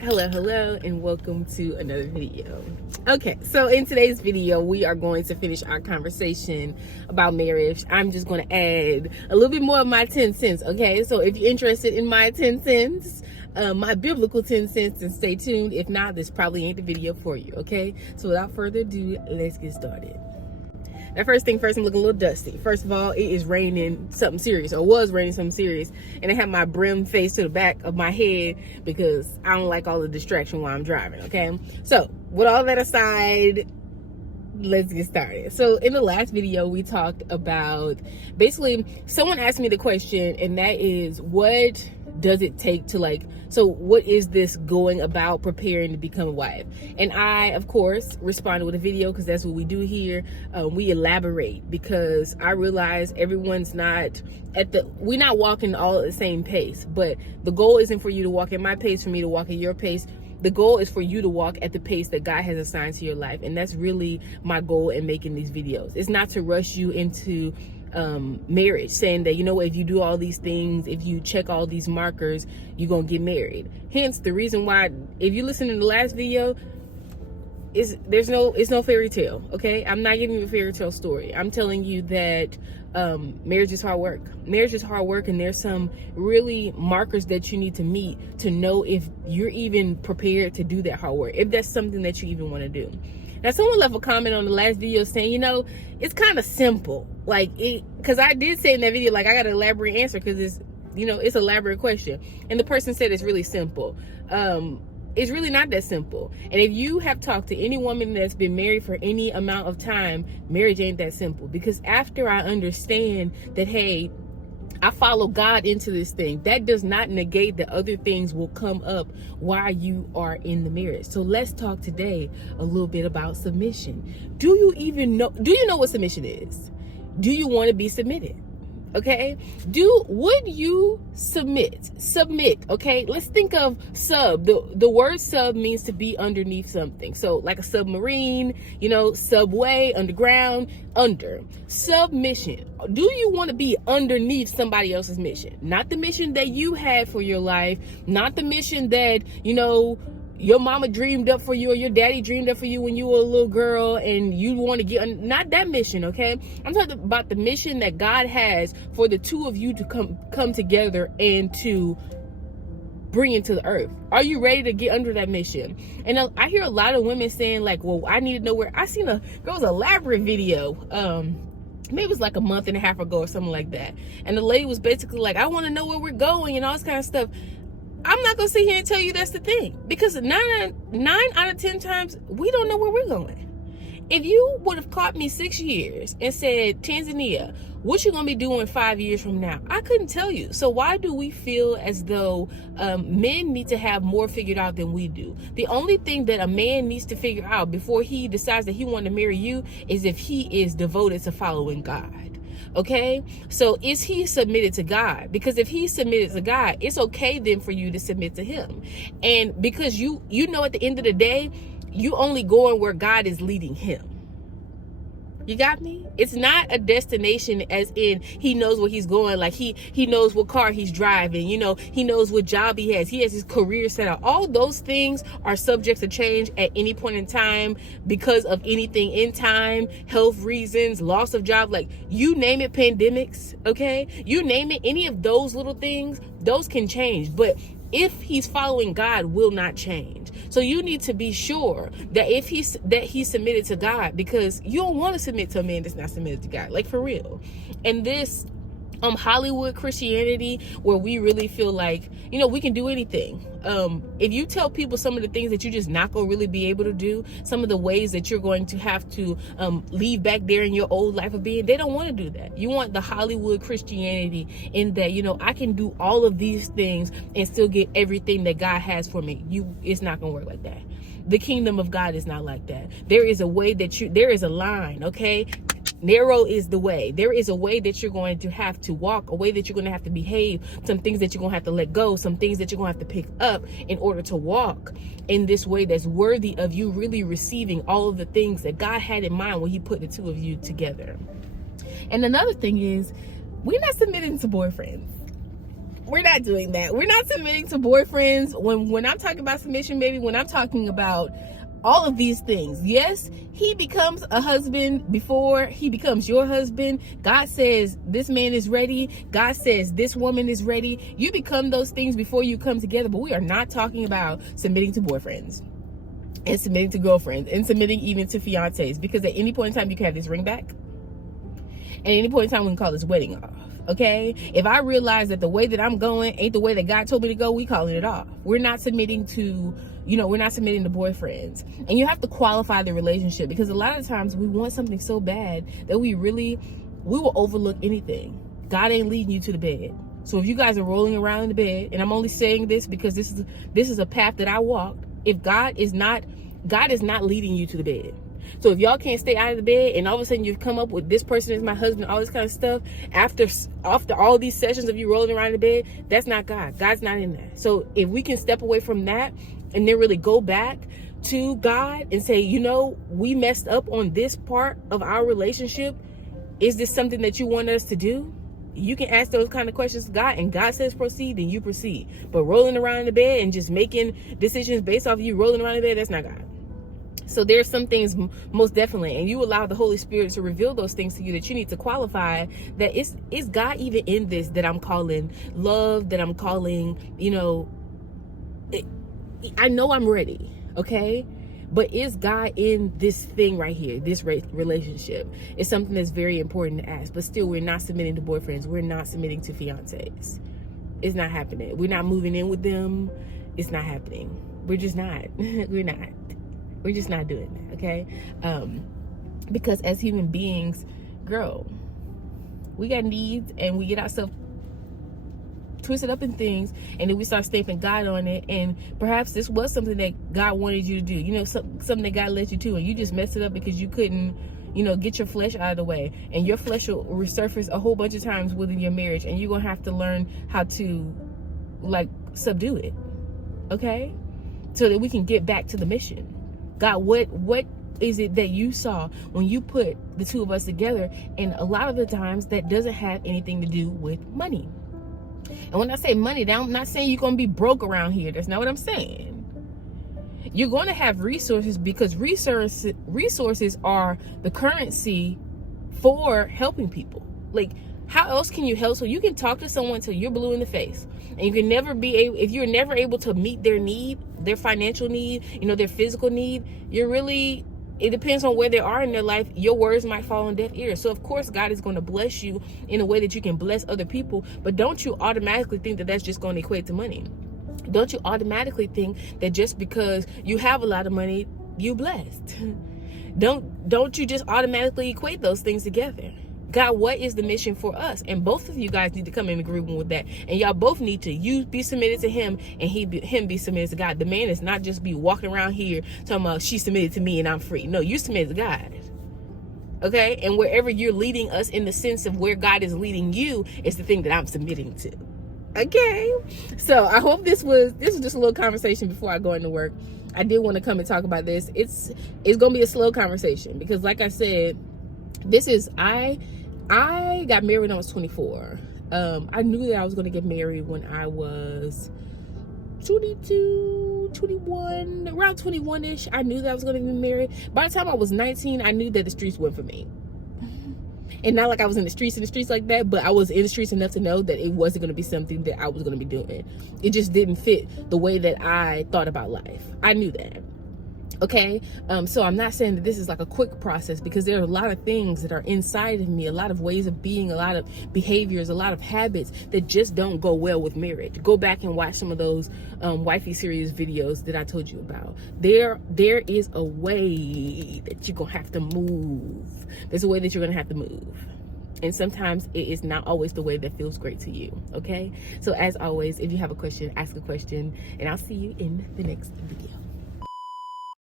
Hello, and welcome to another video. Okay, so in today's video, we are going to finish our conversation about marriage. I'm just going to add a little bit more of my 10 cents, okay? So if you're interested in my 10 cents, my biblical 10 cents, then stay tuned. If not, this probably ain't the video for you, okay? So without further ado, let's get started. Now, first thing first, I'm looking a little dusty. First of all, it is raining something serious, or was raining something serious, and I have my brim face to the back of my head because I don't like all the distraction while I'm driving, okay? So, with all that aside, let's get started. So, in the last video, we talked about, basically, someone asked me the question, and that is, what does it take to so what is this going about preparing to become a wife? And I, of course, responded with a video because that's what we do here. We elaborate because I realize everyone's not we're not walking all at the same pace, but the goal isn't for you to walk at my pace, for me to walk at your pace. The goal is for you to walk at the pace that God has assigned to your life. And that's really my goal in making these videos. It's not to rush you into marriage, saying that, you know, if you do all these things, if you check all these markers, you're gonna get married. Hence the reason why, if you listen to the last video, it's no fairy tale, okay? I'm not giving you a fairy tale story. I'm telling you that marriage is hard work. Marriage is hard work, and there's some really markers that you need to meet to know if you're even prepared to do that hard work, if that's something that you even want to do. Now, someone left a comment on the last video saying, you know, it's kind of simple. Because I did say in that video, I got an elaborate answer because it's an elaborate question. And the person said it's really simple. It's really not that simple. And if you have talked to any woman that's been married for any amount of time, marriage ain't that simple. Because after I understand that, hey, I follow God into this thing, that does not negate that other things will come up while you are in the marriage. So let's talk today a little bit about submission. Do you know what submission is? Do you want to be submitted? Okay, would you submit, okay? Let's think of sub. The word sub means to be underneath something. So like a submarine, subway, underground, under. Submission. Do you want to be underneath somebody else's mission? Not the mission that you had for your life, not the mission that, your mama dreamed up for you or your daddy dreamed up for you when you were a little girl and you want to get, not that mission, okay? I'm talking about the mission that God has for the two of you to come together and to bring into the earth. Are you ready to get under that mission? And I hear a lot of women saying well, I need to know where. I seen there was an elaborate video, maybe it was like a month and a half ago or something like that. And the lady was basically I want to know where we're going and all this kind of stuff. I'm not going to sit here and tell you that's the thing, because 9 out of 10 times we don't know where we're going. If you would have caught me 6 years and said, Tanzania, what you going to be doing 5 years from now? I couldn't tell you. So why do we feel as though men need to have more figured out than we do? The only thing that a man needs to figure out before he decides that he wants to marry you is if he is devoted to following God. Okay, so is he submitted to God? Because if he's submitted to God, it's okay then for you to submit to him. And because you know at the end of the day, you only going where God is leading him. You got me? It's not a destination as in he knows where he's going. He knows what car he's driving. He knows what job he has. He has his career set up. All those things are subject to change at any point in time because of anything in time, health reasons, loss of job, you name it, pandemics, okay? You name it, any of those little things, those can change. But if he's following God, will not change. So you need to be sure that he's submitted to God, because you don't want to submit to a man that's not submitted to God, for real. And this Hollywood Christianity, where we really feel we can do anything. If you tell people some of the things that you're just not going to really be able to do, some of the ways that you're going to have to leave back there in your old life of being, they don't want to do that. You want the Hollywood Christianity in that, I can do all of these things and still get everything that God has for me. It's not going to work like that. The kingdom of God is not like that. There is a way there is a line, okay? Narrow is the way. There is a way that you're going to have to walk, a way that you're going to have to behave, some things that you're going to have to let go, some things that you're going to have to pick up in order to walk in this way that's worthy of you really receiving all of the things that God had in mind when he put the two of you together. And another thing is, we're not submitting to boyfriends. we're not doing that. We're not submitting to boyfriends. When I'm talking about submission, baby, when I'm talking about all of these things, yes, he becomes a husband before he becomes your husband. God says this man is ready. God says this woman is ready. You become those things before you come together. But we are not talking about submitting to boyfriends and submitting to girlfriends and submitting even to fiancés, because at any point in time you can have this ring back. At any point in time we can call this wedding off. Okay, if I realize that the way that I'm going ain't the way that God told me to go, we calling it off. We're not submitting to, we're not submitting to boyfriends. And you have to qualify the relationship, because a lot of times we want something so bad that we will overlook anything. God ain't leading you to the bed. So if you guys are rolling around in the bed, and I'm only saying this because this is a path that I walked. If God is not leading you to the bed. So if y'all can't stay out of the bed, and all of a sudden you've come up with this person is my husband, all this kind of stuff, after all these sessions of you rolling around in the bed, that's not God. God's not in that. So if we can step away from that and then really go back to God and say, we messed up on this part of our relationship. Is this something that you want us to do? You can ask those kind of questions to God, and God says proceed, then you proceed. But rolling around in the bed and just making decisions based off of you rolling around in the bed, that's not God. So there's some things most definitely, and you allow the Holy Spirit to reveal those things to you that you need to qualify that is God even in this that I'm calling love, that I'm calling, I know I'm ready, okay? But is God in this thing right here, this relationship? It's something that's very important to ask. But still, we're not submitting to boyfriends. We're not submitting to fiancés. It's not happening. We're not moving in with them. It's not happening. We're just not. We're just not doing that, okay? Because as human beings, girl, we got needs, and we get ourselves twisted up in things, and then we start stamping God on it. And perhaps this was something that God wanted you to do, something that God led you to, and you just messed it up because you couldn't, get your flesh out of the way. And your flesh will resurface a whole bunch of times within your marriage, and you're gonna have to learn how to subdue it, okay? So that we can get back to the mission. God, what is it that you saw when you put the two of us together? And a lot of the times that doesn't have anything to do with money. And when I say money, I'm not saying you're going to be broke around here. That's not what I'm saying. You're going to have resources, because resources are the currency for helping people. Like, how else can you help? So you can talk to someone till you're blue in the face, and you can never be able, if you're never able to meet their need, their financial need, their physical need, it depends on where they are in their life. Your words might fall on deaf ears. So of course God is going to bless you in a way that you can bless other people. But don't you automatically think that that's just going to equate to money. Don't you automatically think that just because you have a lot of money, you blessed. Don't you just automatically equate those things together. God, what is the mission for us? And both of you guys need to come in agreement with that. And y'all both need to, you be submitted to him, and him be submitted to God. The man is not just be walking around here talking about she's submitted to me and I'm free. No, you're submitted to God. Okay? And wherever you're leading us in the sense of where God is leading you is the thing that I'm submitting to. Okay? So I hope this was just a little conversation before I go into work. I did want to come and talk about this. It's going to be a slow conversation, because like I said, I got married when I was 24. I knew that I was going to get married when I was 22, 21, around 21-ish. I knew that I was going to get married. By the time I was 19, I knew that the streets weren't for me. And not like I was in the streets like that, but I was in the streets enough to know that it wasn't going to be something that I was going to be doing. It just didn't fit the way that I thought about life. I knew that. Okay, so I'm not saying that this is like a quick process, because there are a lot of things that are inside of me, a lot of ways of being, a lot of behaviors, a lot of habits that just don't go well with marriage. Go back and watch some of those wifey series videos that I told you about. There is a way that you're gonna have to move. There's a way that you're gonna have to move. And sometimes it is not always the way that feels great to you, okay? So as always, if you have a question, ask a question, and I'll see you in the next video.